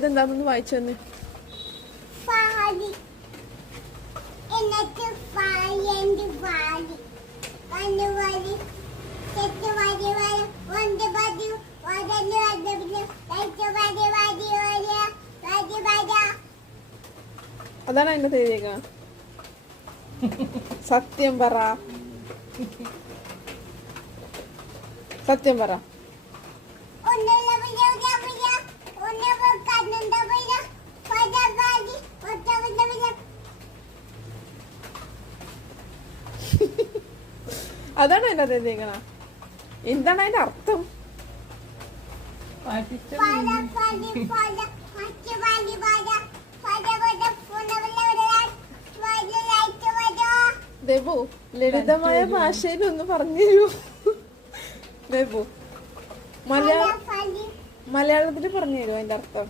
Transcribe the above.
ഇതെന്താന്ന് വായിച്ചു തന്നെ അതാണ് അതിന്റെ തേരിക. സത്യം പറ, സത്യം പറ. അതാണ് അതിന്റെ തേരിക. എന്താണ് അതിന്റെ അർത്ഥം? ദേബു, ലളിതമായ ഭാഷയിൽ ഒന്ന് പറഞ്ഞു തരൂ. ദേബു, മലയാളത്തിൽ പറഞ്ഞു തരൂ അതിന്റെ അർത്ഥം.